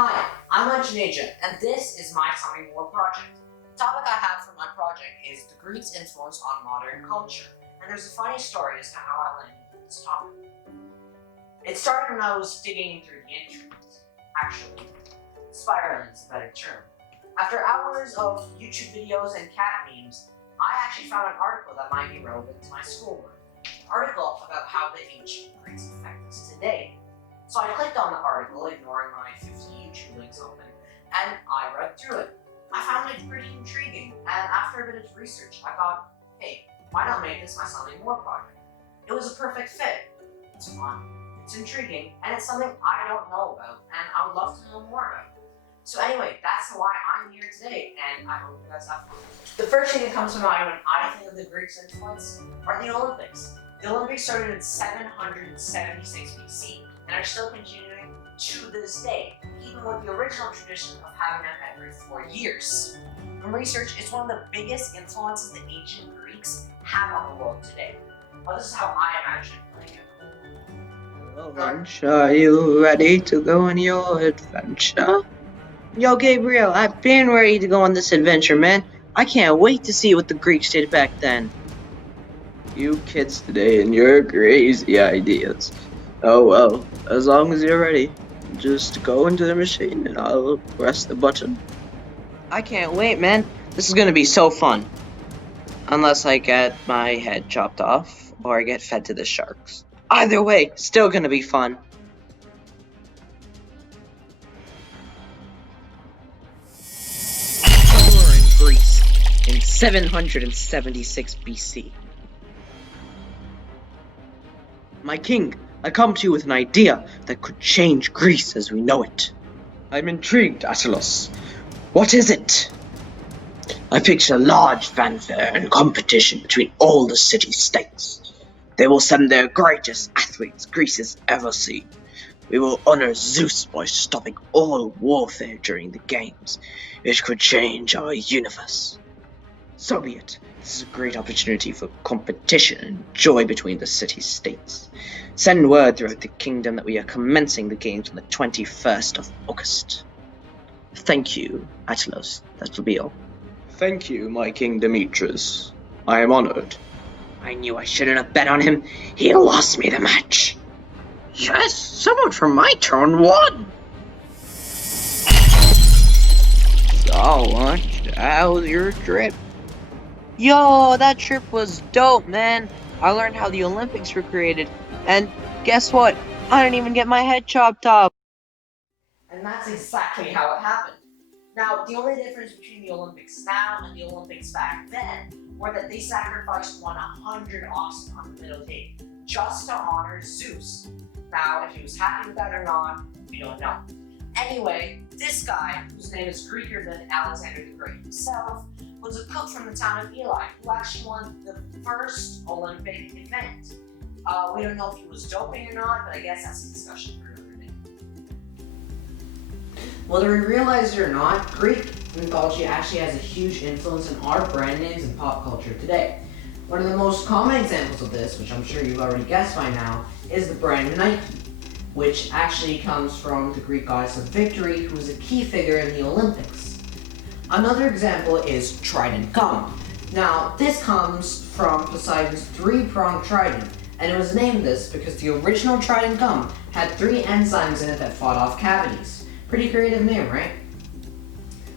Hi, I'm Anjaneja, and this is my Tell Me More project. The topic I have for my project is the Greeks' influence on modern culture, and there's a funny story as to how I landed on this topic. It started when I was digging through the internet. Actually, spiraling is a better term. After hours of YouTube videos and cat memes, I actually found an article that might be relevant to my schoolwork. An article about how the ancient Greeks affect us today. So I clicked on the article, ignoring my 50 YouTube links open, and I read through it. I found it pretty intriguing, and after a bit of research, I thought, hey, why not make this my Something More project? It was a perfect fit. It's fun, it's intriguing, and it's something I don't know about, and I would love to know more about. So anyway, that's why I'm here today, and I hope you guys have fun. The first thing that comes to mind when I think of the Greeks' influence are the Olympics. The Olympics started in 776 BC, and are still continuing to this day, even with the original tradition of having them every 4 years. From research, it's one of the biggest influences the ancient Greeks have on the world today. Well, this is how I imagine it playing out. Lunch, are you ready to go on your adventure? Yo, Gabriel, I've been ready to go on this adventure, man. I can't wait to see what the Greeks did back then. You kids today and your crazy ideas. Oh well, as long as you're ready, just go into the machine and I'll press the button. I can't wait, man. This is gonna be so fun. Unless I get my head chopped off or I get fed to the sharks. Either way, still gonna be fun. Somewhere in Greece, in 776 BC. My king, I come to you with an idea that could change Greece as we know it. I'm intrigued, Attilos. What is it? I picture a large fanfare and competition between all the city-states. They will send their greatest athletes Greece has ever seen. We will honor Zeus by stopping all warfare during the games. It could change our universe. So be it. This is a great opportunity for competition and joy between the city-states. Send word throughout the kingdom that we are commencing the games on the 21st of August. Thank you, Attilos. That will be all. Thank you, my King Demetrius. I am honored. I knew I shouldn't have bet on him. He lost me the match. Yes, someone from my town won. So, lunch, how was your trip? Yo, that trip was dope, man. I learned how the Olympics were created, and guess what? I didn't even get my head chopped off. And that's exactly how it happened. Now, the only difference between the Olympics now and the Olympics back then were that they sacrificed 100 oxen on the middle day just to honor Zeus. Now, if he was happy with that or not, we don't know. Anyway, this guy, whose name is Greeker than Alexander the Great himself, was a cook from the town of Ely, who actually won the first Olympic event. We don't know if he was doping or not, but I guess that's a discussion for another day. Whether we realize it or not, Greek mythology actually has a huge influence on our brand names and pop culture today. One of the most common examples of this, which I'm sure you've already guessed by now, is the brand Nike, which actually comes from the Greek goddess of victory, who was a key figure in the Olympics. Another example is Trident Gum. Now, this comes from Poseidon's three-pronged trident, and it was named this because the original Trident Gum had 3 enzymes in it that fought off cavities. Pretty creative name, right?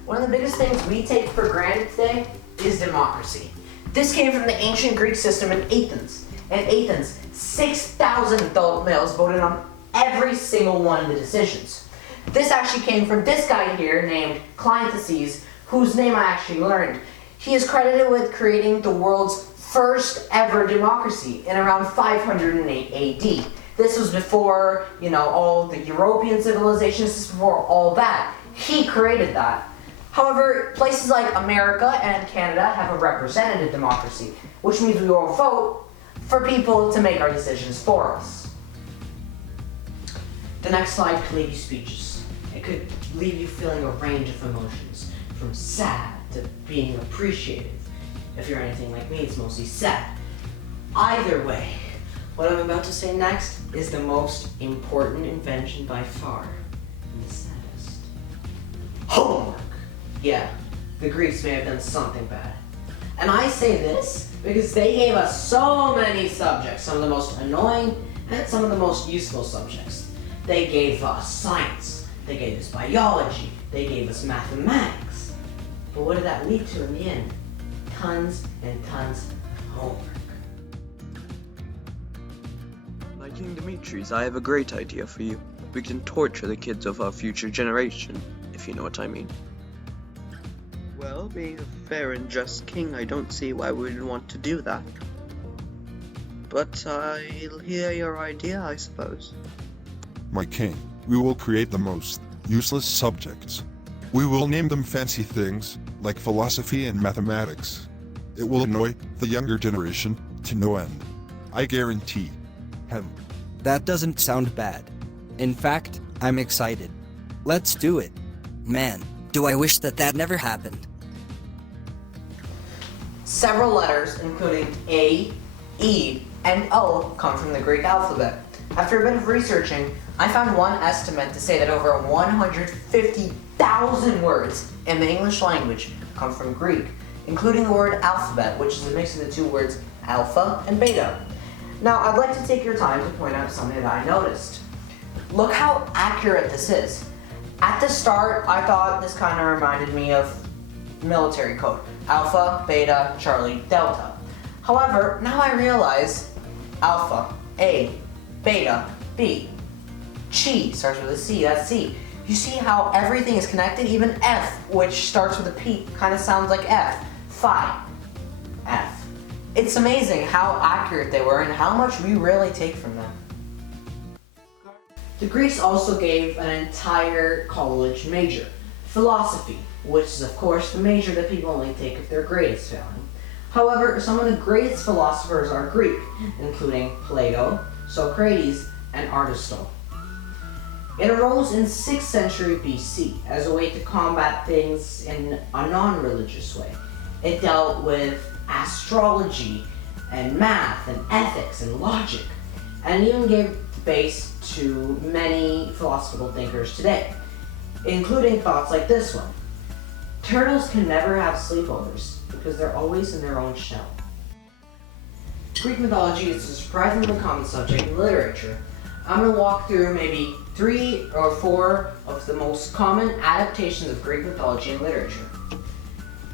One of the biggest things we take for granted today is democracy. This came from the ancient Greek system in Athens. In Athens, 6,000 adult males voted on every single one of the decisions. This actually came from this guy here named Cleanthes, whose name I actually learned. He is credited with creating the world's first ever democracy in around 508 AD. This was before, all the European civilizations, this was before all that. He created that. However, places like America and Canada have a representative democracy, which means we will vote for people to make our decisions for us. The next slide could leave you speechless. It could leave you feeling a range of emotions, from sad to being appreciative. If you're anything like me, it's mostly sad. Either way, what I'm about to say next is the most important invention by far, and the saddest. Yeah, the Greeks may have done something bad. And I say this because they gave us so many subjects, some of the most annoying and some of the most useful subjects. They gave us science, they gave us biology, they gave us mathematics. But what did that lead to in the end? Tons and tons of homework. My King Demetrius, I have a great idea for you. We can torture the kids of our future generation, if you know what I mean. Well, being a fair and just king, I don't see why we would want to do that. But I'll hear your idea, I suppose. My king, we will create the most useless subjects. We will name them fancy things, like philosophy and mathematics. It will annoy the younger generation to no end. I guarantee. That doesn't sound bad. In fact, I'm excited. Let's do it. Man, do I wish that never happened. Several letters, including A, E, and O, come from the Greek alphabet. After a bit of researching, I found one estimate to say that over 150,000 words in the English language come from Greek, including the word alphabet, which is a mix of the two words alpha and beta. Now, I'd like to take your time to point out something that I noticed. Look how accurate this is. At the start, I thought this kind of reminded me of military code. Alpha, Beta, Charlie, Delta. However, now I realize Alpha, A, Beta, B. Chi starts with a C, that's C. You see how everything is connected? Even F, which starts with a P, kind of sounds like F. Phi, F. It's amazing how accurate they were and how much we really take from them. The Greeks also gave an entire college major, philosophy, which is of course the major that people only take if their grade is failing. However, some of the greatest philosophers are Greek, including Plato, Socrates, and Aristotle. It arose in 6th century BC as a way to combat things in a non-religious way. It dealt with astrology and math and ethics and logic, and even gave base to many philosophical thinkers today, including thoughts like this one. Turtles can never have sleepovers because they're always in their own shell. Greek mythology is a surprisingly common subject in literature. I'm going to walk through maybe 3 or 4 of the most common adaptations of Greek mythology in literature.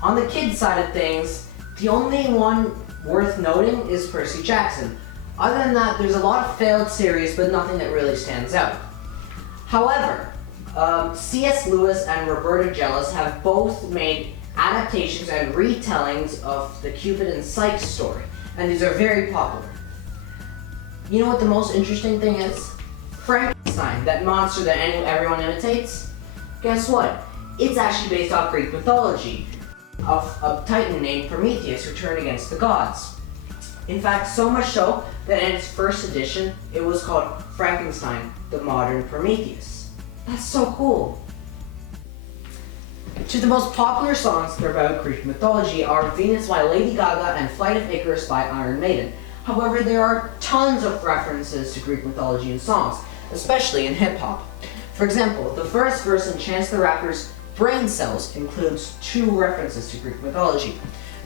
On the kids side of things, the only one worth noting is Percy Jackson. Other than that, there's a lot of failed series, but nothing that really stands out. However, C.S. Lewis and Roberta Gellis have both made adaptations and retellings of the Cupid and Psyche story, and these are very popular. You know what the most interesting thing is? Frankenstein, that monster that everyone imitates? Guess what? It's actually based off Greek mythology, of a titan named Prometheus who turned against the gods. In fact, so much so that in its first edition, it was called Frankenstein, the Modern Prometheus. That's so cool. Two of the most popular songs about Greek mythology are Venus by Lady Gaga and Flight of Icarus by Iron Maiden. However, there are tons of references to Greek mythology in songs, especially in hip-hop. For example, the first verse in Chance the Rapper's Brain Cells includes 2 references to Greek mythology.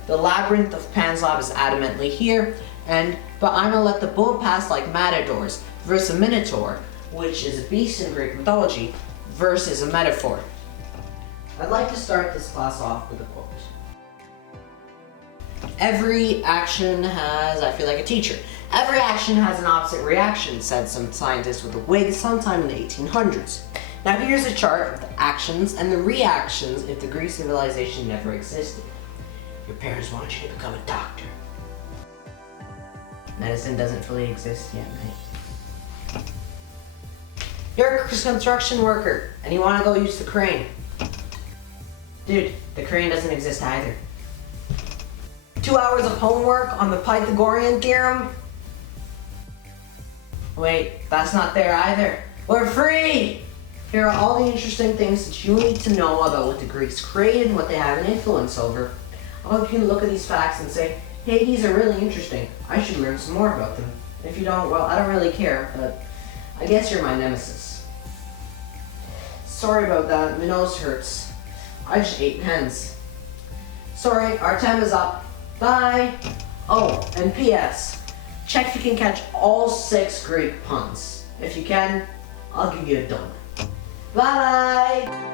The labyrinth of Pan's Lab is adamantly here, and but I'ma let the bull pass like matadors, versus a minotaur, which is a beast in Greek mythology, versus a metaphor. I'd like to start this class off with a quote. Every action has, I feel like a teacher, every action has an opposite reaction, said some scientist with a wig sometime in the 1800s. Now here's a chart of the actions and the reactions if the Greek civilization never existed. Your parents want you to become a doctor. Medicine doesn't fully exist yet, mate. You're a construction worker and you want to go use the crane. Dude, the crane doesn't exist either. 2 hours of homework on the Pythagorean theorem? Wait, that's not there either. We're free! Here are all the interesting things that you need to know about what the Greeks created and what they have an influence over. I hope you can look at these facts and say, hey, these are really interesting. I should learn some more about them. And if you don't, well, I don't really care, but I guess you're my nemesis. Sorry about that, my nose hurts. I just ate hens. Sorry, our time is up. Bye. Oh, and P.S. Check if you can catch all 6 Greek puns. If you can, I'll give you a donut. Bye!